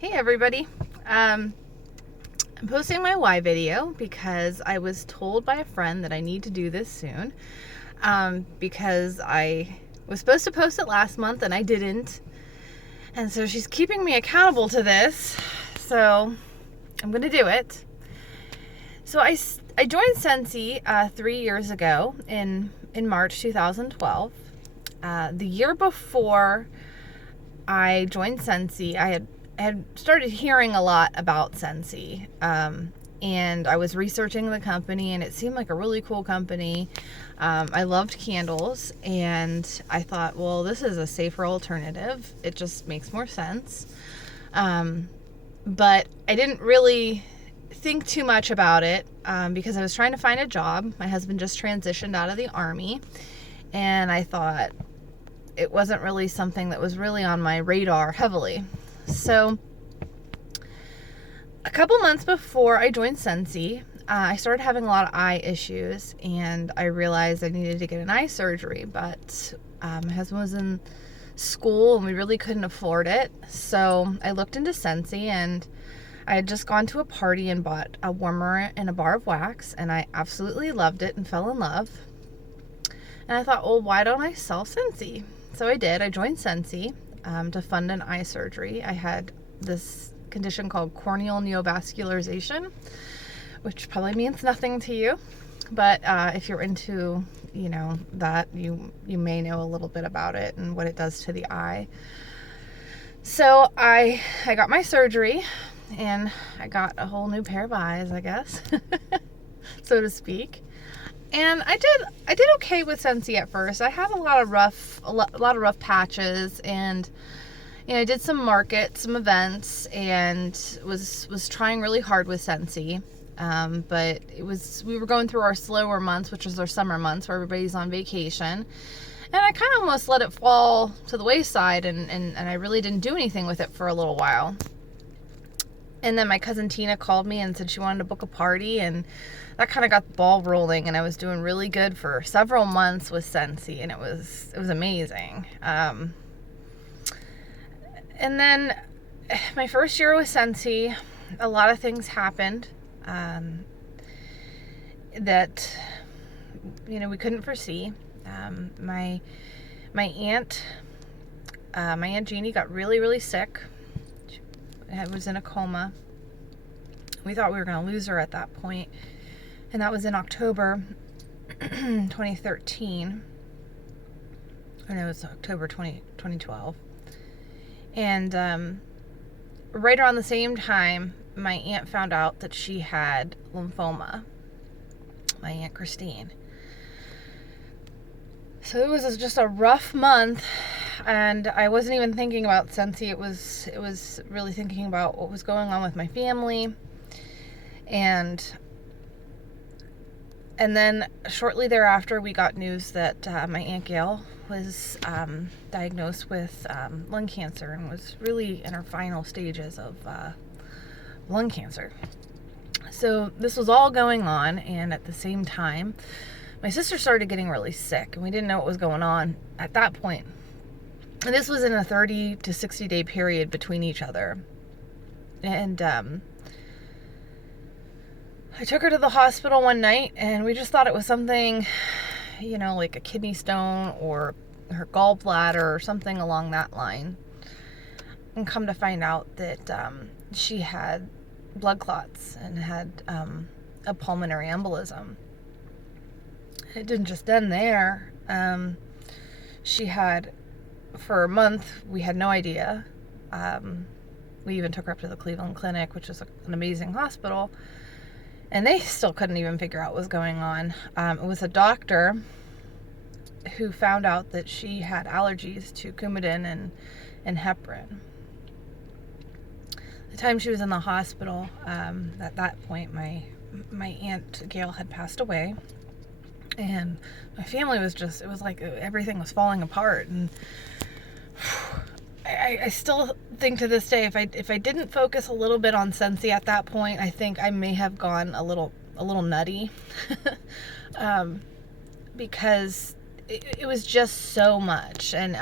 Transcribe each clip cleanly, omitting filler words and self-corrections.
Hey everybody. I'm posting my why video because I was told by a friend that I need to do this soon, because I was supposed to post it last month and I didn't. And so she's keeping me accountable to this. So I'm going to do it. So I joined Scentsy 3 years ago in March 2012. The year before I joined Scentsy, I had started hearing a lot about Scentsy, and I was researching the company, and it seemed like a really cool company. I loved candles, and I thought, well, this is a safer alternative. It just makes more sense. But I didn't really think too much about it because I was trying to find a job. My husband just transitioned out of the Army, and I thought it wasn't really something that was really on my radar heavily. So a couple months before I joined Scentsy, I started having a lot of eye issues, and I realized I needed to get an eye surgery, but my husband was in school and we really couldn't afford it. So I looked into Scentsy, and I had just gone to a party and bought a warmer and a bar of wax, and I absolutely loved it and fell in love. And I thought, well, why don't I sell Scentsy? So I did. I joined Scentsy to fund an eye surgery. I had this condition called corneal neovascularization, which probably means nothing to you, but if you're into, that, you may know a little bit about it and what it does to the eye. So I got my surgery, and I got a whole new pair of eyes, I guess, so to speak. And I did okay with Scentsy at first. I had a lot of rough patches, and I did some markets, some events, and was trying really hard with Scentsy. But we were going through our slower months, which was our summer months where everybody's on vacation. And I kind of almost let it fall to the wayside, and I really didn't do anything with it for a little while. And then my cousin Tina called me and said she wanted to book a party, and that kind of got the ball rolling, and I was doing really good for several months with Scentsy, and it was amazing. And then my first year with Scentsy, a lot of things happened that we couldn't foresee. My aunt Jeannie got really sick. She was in a coma. We thought we were going to lose her at that point, and that was in October 2013. Or no, it was October 2012. And right around the same time, my aunt found out that she had lymphoma. My Aunt Christine. So it was just a rough month, and I wasn't even thinking about Scentsy. It was really thinking about what was going on with my family, and then shortly thereafter, we got news that my Aunt Gail was diagnosed with lung cancer, and was really in her final stages of lung cancer. So this was all going on, and at the same time, my sister started getting really sick, and we didn't know what was going on at that point. And this was in a 30 to 60 day period between each other. And I took her to the hospital one night, and we just thought it was something, like a kidney stone or her gallbladder or something along that line. And come to find out that she had blood clots and had a pulmonary embolism. It didn't just end there. She had, for a month, we had no idea. We even took her up to the Cleveland Clinic, which is an amazing hospital, and they still couldn't even figure out what was going on. It was a doctor who found out that she had allergies to Coumadin and heparin. The time she was in the hospital, at that point, my Aunt Gail had passed away. And my family was it was like everything was falling apart. And I still think to this day, if I didn't focus a little bit on Scentsy at that point, I think I may have gone a little nutty. Because it was just so much, and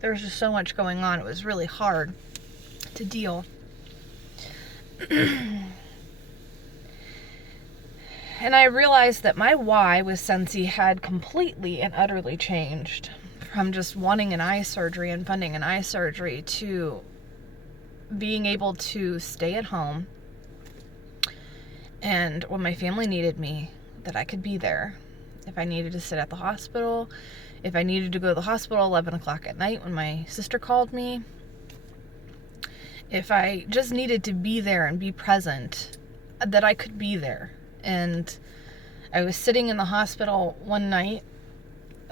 there was just so much going on. It was really hard to deal. And I realized that my why with Scentsy had completely and utterly changed from just wanting an eye surgery and funding an eye surgery to being able to stay at home, and when my family needed me, that I could be there. If I needed to sit at the hospital, if I needed to go to the hospital 11 o'clock at night when my sister called me, if I just needed to be there and be present, that I could be there. And I was sitting in the hospital one night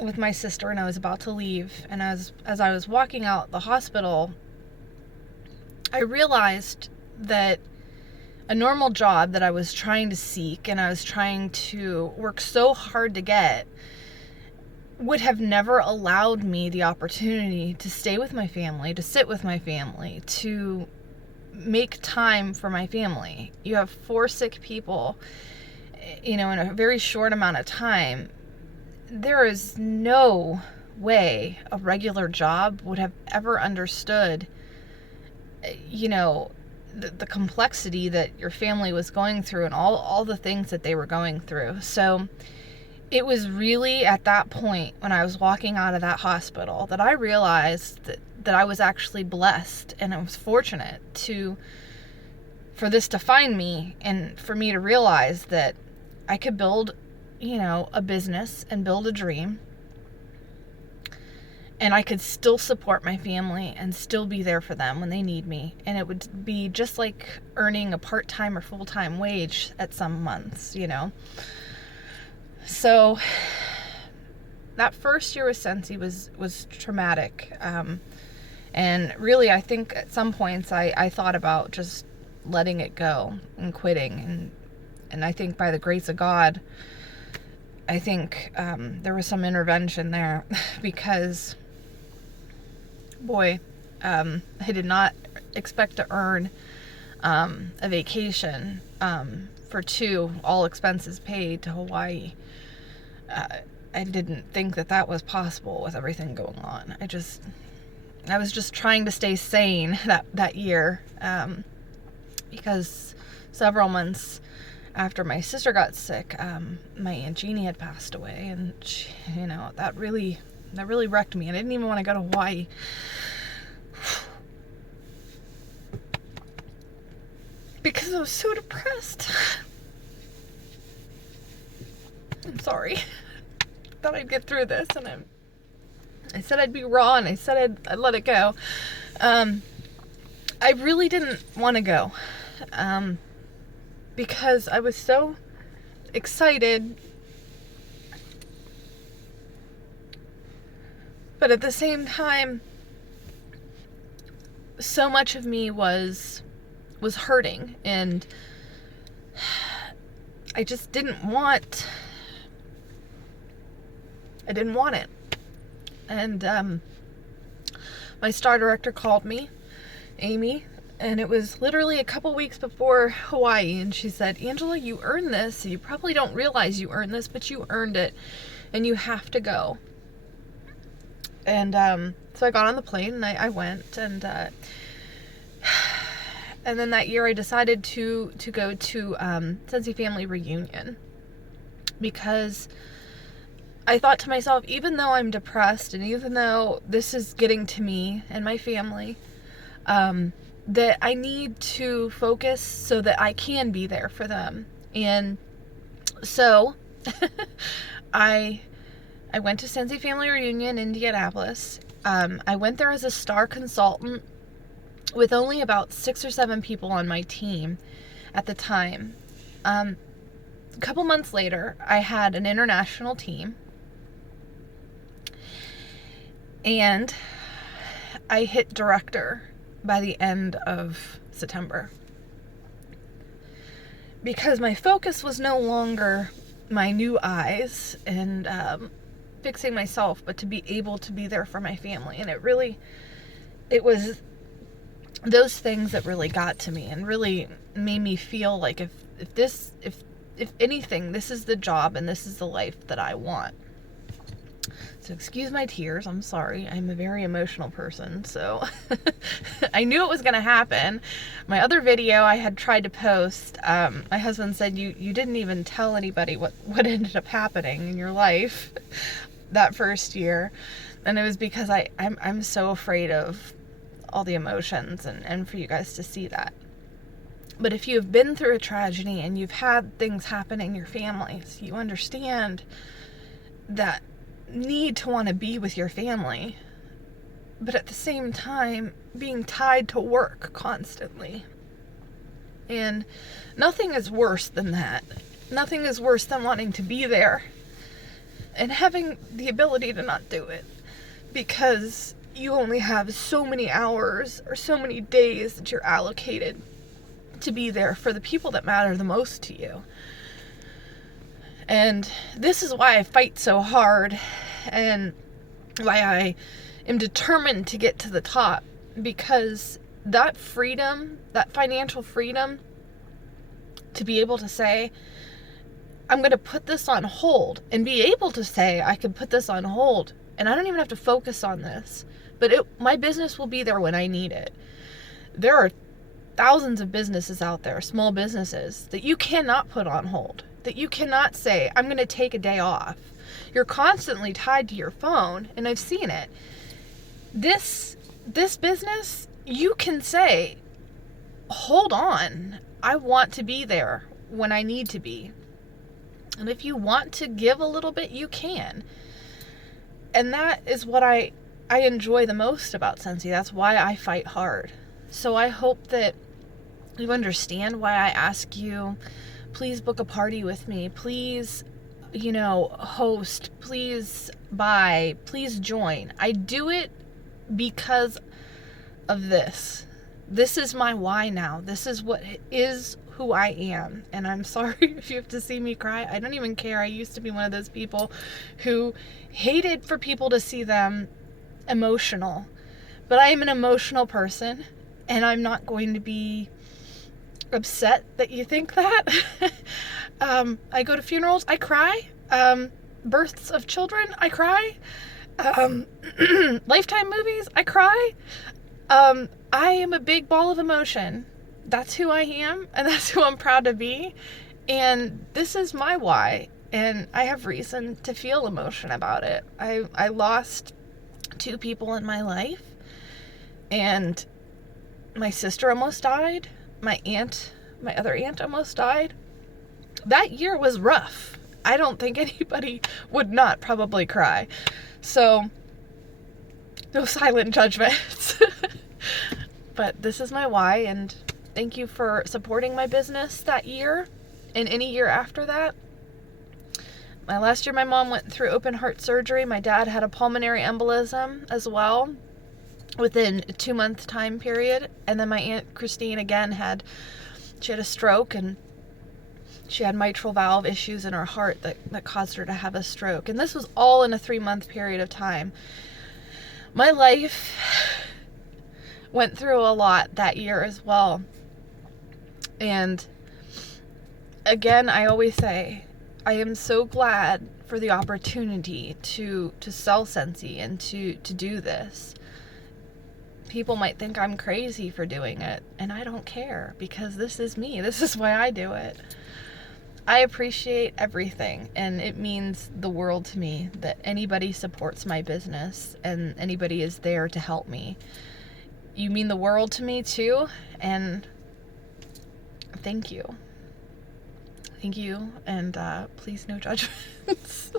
with my sister, and I was about to leave, and as I was walking out the hospital, I realized that a normal job that I was trying to seek and I was trying to work so hard to get would have never allowed me the opportunity to stay with my family, to sit with my family, to make time for my family. You have 4 sick people, in a very short amount of time. There is no way a regular job would have ever understood, the complexity that your family was going through and all the things that they were going through. So it was really at that point when I was walking out of that hospital that I realized that I was actually blessed, and I was fortunate for this to find me, and for me to realize that I could build, a business and build a dream, and I could still support my family and still be there for them when they need me. And it would be just like earning a part-time or full-time wage at some months, So that first year with Scentsy was traumatic. And really, I think at some points I thought about just letting it go and quitting. And I think by the grace of God, I think there was some intervention there because, boy, I did not expect to earn a vacation for 2, all expenses paid, to Hawaii. I didn't think that was possible with everything going on. I was just trying to stay sane that year, because several months after my sister got sick, my Aunt Jeannie had passed away, and she, that really wrecked me. I didn't even want to go to Hawaii. Because I was so depressed. I'm sorry. Thought I'd get through this, and I said I'd be raw, and I said I'd let it go. I really didn't want to go, because I was so excited, but at the same time, so much of me was hurting, and I just didn't want it. And my star director called me, Amy, and it was literally a couple weeks before Hawaii, and she said, "Angela, you earned this. You probably don't realize you earned this, but you earned it, and you have to go." And so I got on the plane, and I went, and then that year I decided to go to Scentsy Family Reunion, because I thought to myself, even though I'm depressed, and even though this is getting to me and my family, that I need to focus so that I can be there for them. And so I went to Scentsy Family Reunion in Indianapolis. I went there as a star consultant with only about 6 or 7 people on my team at the time. A couple months later, I had an international team, and I hit director by the end of September, because my focus was no longer my new eyes and fixing myself, but to be able to be there for my family. And it was those things that really got to me and really made me feel like if anything, this is the job and this is the life that I want. So excuse my tears. I'm sorry. I'm a very emotional person. So I knew it was going to happen. My other video I had tried to post, my husband said, you didn't even tell anybody what ended up happening in your life that first year. And it was because I'm so afraid of all the emotions and for you guys to see that. But if you have been through a tragedy and you've had things happen in your families, you understand that need to want to be with your family, but at the same time being tied to work constantly. And nothing is worse than that. Nothing is worse than wanting to be there and having the ability to not do it because you only have so many hours or so many days that you're allocated to be there for the people that matter the most to you. And this is why I fight so hard and why I am determined to get to the top, because that freedom, that financial freedom to be able to say, I'm going to put this on hold, and be able to say I can put this on hold and I don't even have to focus on this, but my business will be there when I need it. There are thousands of businesses out there, small businesses, that you cannot put on hold, that you cannot say, I'm going to take a day off. You're constantly tied to your phone, and I've seen it. This business, you can say, hold on, I want to be there when I need to be. And if you want to give a little bit, you can. And that is what I enjoy the most about Scentsy. That's why I fight hard. So I hope that you understand why I ask you, please book a party with me. Please, host. Please buy. Please join. I do it because of this. This is my why now. This is what is who I am. And I'm sorry if you have to see me cry. I don't even care. I used to be one of those people who hated for people to see them emotional. But I am an emotional person, and I'm not going to be upset that you think that. I go to funerals, I cry. Births of children, I cry. Lifetime movies, I cry. I am a big ball of emotion. That's who I am, and that's who I'm proud to be. And this is my why, and I have reason to feel emotion about it. I lost 2 people in my life, and my sister almost died. My other aunt almost died. That year was rough. I don't think anybody would not probably cry. So, no silent judgments. But this is my why, and thank you for supporting my business that year and any year after that. My last year, my mom went through open heart surgery. My dad had a pulmonary embolism as well within a 2-month time period. And then my Aunt Christine again had a stroke, and she had mitral valve issues in her heart that caused her to have a stroke. And this was all in a 3-month period of time. My life went through a lot that year as well. And again, I always say, I am so glad for the opportunity to sell Scentsy and to do this. People might think I'm crazy for doing it, and I don't care, because this is me. This is why I do it. I appreciate everything, and it means the world to me that anybody supports my business and anybody is there to help me. You mean the world to me too, and thank you. Thank you, and please no judgments.